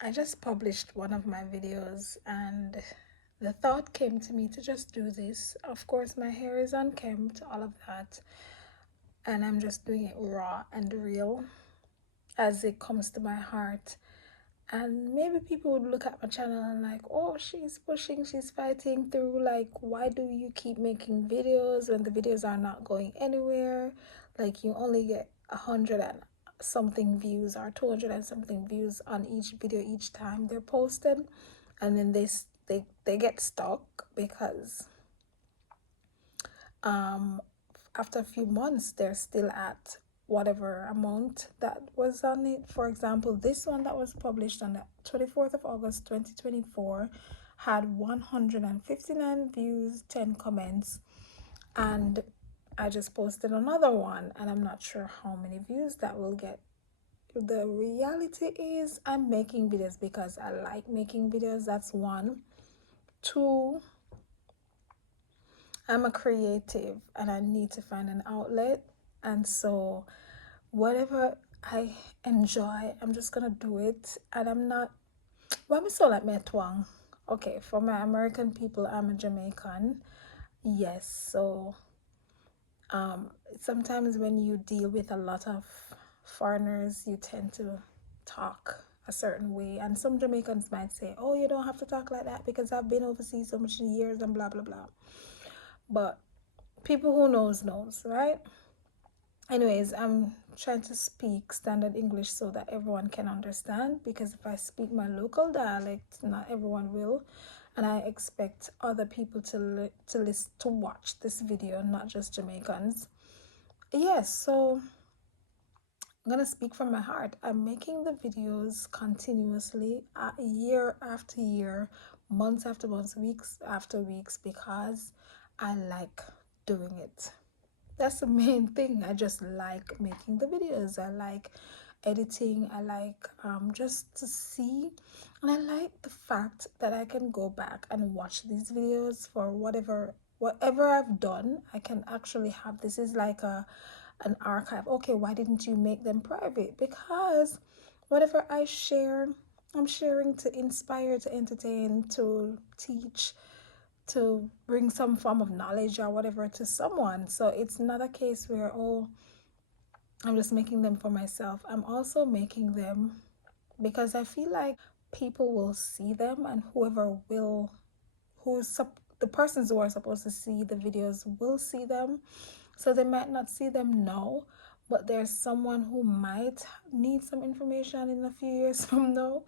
I just published one of my videos and the thought came to me to just do this. Of course, my hair is unkempt, all of that, and I'm just doing it raw and real as it comes to my heart. And maybe people would look at my channel and like, oh, she's pushing, she's fighting through. Like, why do you keep making videos when the videos are not going anywhere? Like, you only get 100 and something views or 200 and something views on each video each time they're posted, and then they get stuck because after a few months they're still at whatever amount that was on it. For example, this one that was published on the 24th of August 2024 had 159 views, 10 comments, and I just posted another one and I'm not sure how many views that will get. The reality is I'm making videos because I like making videos. That's one. Two, I'm a creative and I need to find an outlet. And so, whatever I enjoy, I'm just gonna do it. And I'm not, well, I'm so like Patwah. Okay, for my American people, I'm a Jamaican. Yes, so sometimes when you deal with a lot of foreigners, you tend to talk a certain way. And some Jamaicans might say, oh, you don't have to talk like that because I've been overseas so much years and blah, blah, blah. But people who knows, right? Anyways, I'm trying to speak standard English so that everyone can understand, because if I speak my local dialect, not everyone will, and I expect other people to listen to watch this video, not just Jamaicans. Yes, so I'm gonna speak from my heart. I'm making the videos continuously, year after year, months after months, weeks after weeks, because I like doing it. That's the main thing. I just like making the videos. I like editing. I like just to see, and I like the fact that I can go back and watch these videos for whatever I've done. I can actually have, this is like an archive. Okay, why didn't you make them private? Because whatever I share, I'm sharing to inspire, to entertain, to teach, to bring some form of knowledge or whatever to someone. So it's not a case where, oh, I'm just making them for myself. I'm also making them because I feel like people will see them, and the persons who are supposed to see the videos will see them. So they might not see them now, but there's someone who might need some information in a few years from now.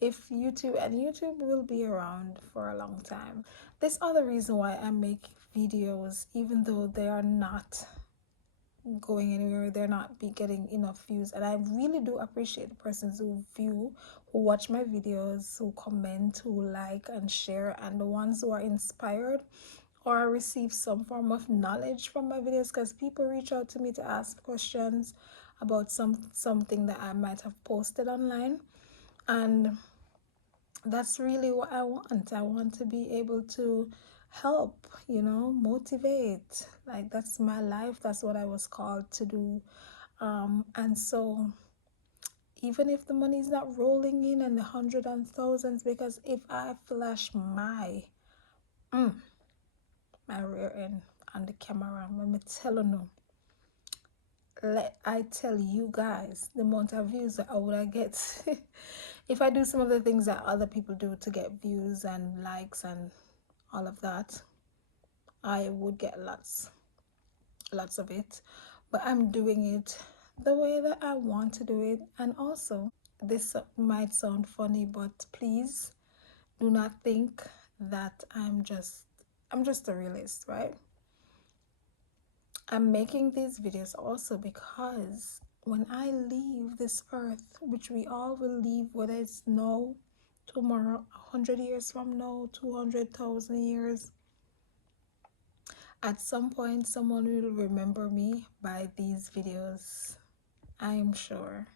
If YouTube will be around for a long time. This other reason why I make videos, even though they are not going anywhere, they're not be getting enough views, and I really do appreciate the persons who watch my videos, who comment, who like and share, and the ones who are inspired or receive some form of knowledge from my videos, because people reach out to me to ask questions about something that I might have posted online, and that's really what I want. I want to be able to help, motivate. Like, that's my life. That's what I was called to do. And so even if the money is not rolling in and the hundreds and thousands, because if I flash my rear end on the camera, let me tell you, let I tell you guys the amount of views that I would get if I do some of the things that other people do to get views and likes and all of that. I would get lots of it, but I'm doing it the way that I want to do it. And also, this might sound funny, but please do not think that I'm just a realist, right? I'm making these videos also because when I leave this earth, which we all will leave, whether it's now, tomorrow, 100 years from now, 200,000 years, at some point someone will remember me by these videos. I'm sure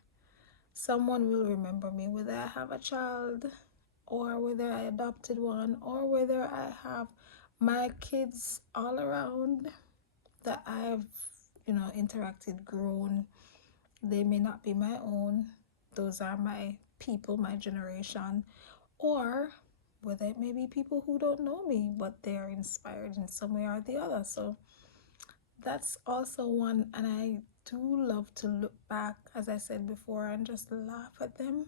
someone will remember me, whether I have a child or whether I adopted one or whether I have my kids all around that I've interacted, grown. They may not be my own. Those are my people my generation, or whether it may be people who don't know me but they're inspired in some way or the other. So that's also one, and I do love to look back, as I said before, and just laugh at them.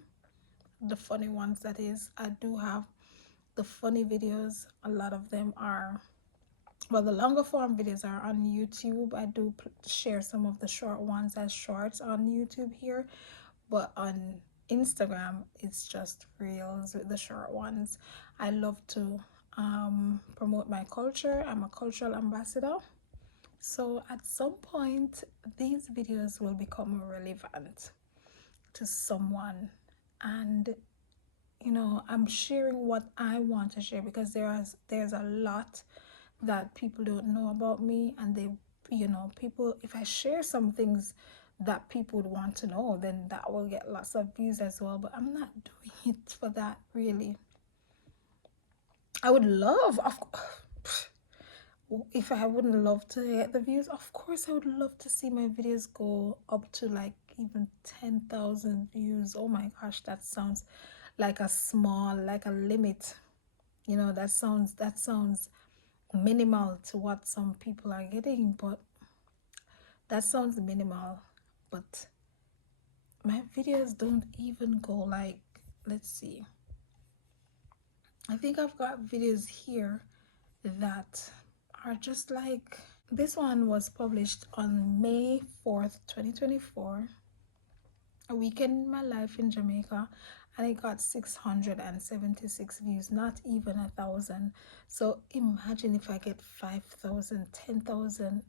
The funny ones, that is. I do have the funny videos. A lot of them are, well, the longer form videos are on YouTube. I do share some of the short ones as shorts on YouTube here, but on Instagram it's just reels with the short ones. I love to promote my culture. I'm a cultural ambassador, so at some point these videos will become relevant to someone, and I'm sharing what I want to share, because there's a lot that people don't know about me, and people, if I share some things that people would want to know, then that will get lots of views as well. But I'm not doing it for that, really. I would love, of if I wouldn't love to get the views, of course I would love to see my videos go up to like even 10,000 views. Oh my gosh, that sounds like a limit. That sounds minimal to what some people are getting, but that sounds minimal. But my videos don't even go like, let's see, I think I've got videos here that are just like, this one was published on May 4th 2024, a weekend in my life in Jamaica, and it got 676 views, not even 1,000. So imagine if I get 5,000, 10,000.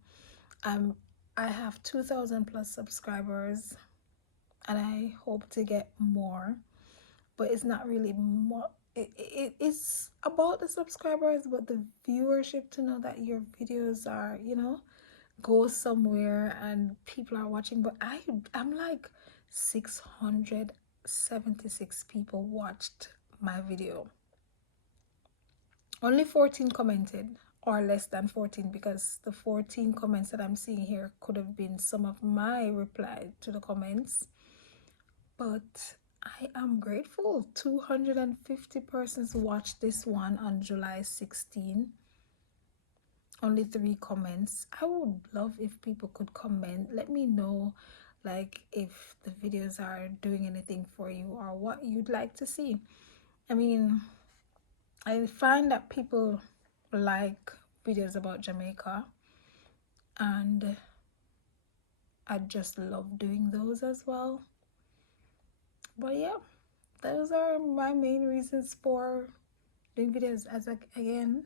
I have 2,000 plus subscribers, and I hope to get more, but it's not really more. It's about the subscribers, but the viewership, to know that your videos are, go somewhere and people are watching. But I'm like 676 people watched my video. Only 14 commented, or less than 14, because the 14 comments that I'm seeing here could have been some of my reply to the comments. But I am grateful. 250 persons watched this one on July 16. Only 3 comments. I would love if people could comment. Let me know, like, if the videos are doing anything for you or what you'd like to see. I mean, I find that people like videos about Jamaica, and I just love doing those as well. But yeah, those are my main reasons for doing videos. Again,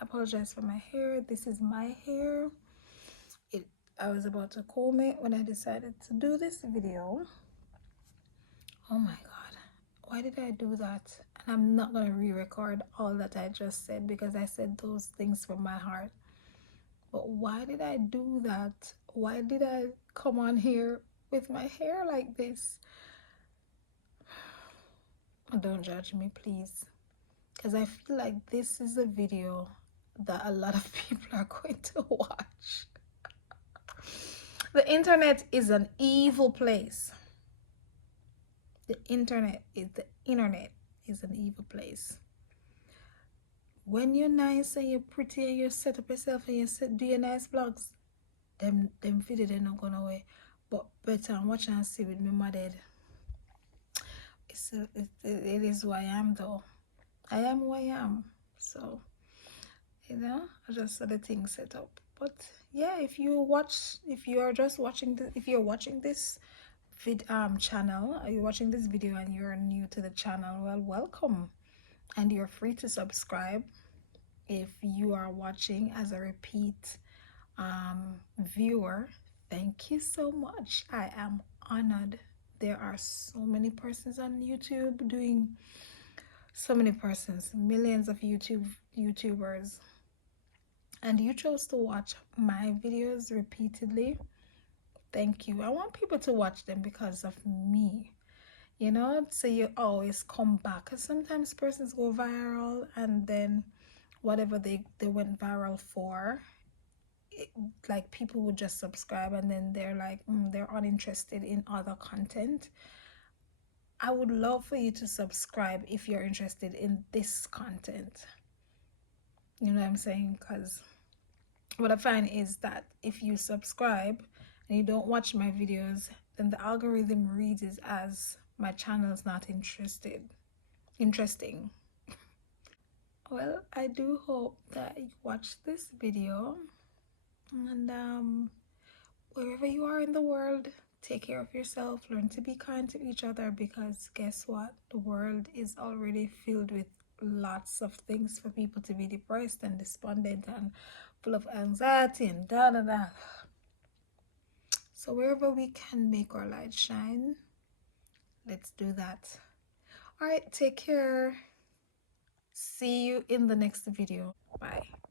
I apologize for my hair. This is my hair. I was about to comb it when I decided to do this video. Oh my god, why did I do that? And I'm not gonna re-record all that I just said, because I said those things from my heart. But why did I do that? Why did I come on here with my hair like this? Don't judge me, please, because I feel like this is a video that a lot of people are going to watch. The internet is an evil place. The internet is an evil place. When you're nice and you're pretty and you set up yourself and you do your nice vlogs, them video they're not going away. But better watch and see with me mother. It is who I am, though. I am who I am. So, I just saw the thing set up. But yeah, if you're watching this channel, are you watching this video and you're new to the channel, well, welcome, and you're free to subscribe. If you are watching as a repeat viewer, thank you so much. I am honored. There are so many persons on YouTube doing, so many persons, millions of YouTubers, and you chose to watch my videos repeatedly. Thank you. I want people to watch them because of me, so you always come back. Because sometimes persons go viral, and then whatever they went viral for, like, people would just subscribe and then they're like, they're uninterested in other content. I would love for you to subscribe if you're interested in this content. You know what I'm saying? Because what I find is that if you subscribe and you don't watch my videos, then the algorithm reads it as my channel is not interesting. Well, I do hope that you watch this video, and wherever you are in the world, take care of yourself, learn to be kind to each other, because guess what? The world is already filled with lots of things for people to be depressed and despondent and full of anxiety and da da da. So wherever we can make our light shine, let's do that. All right, take care. See you in the next video. Bye.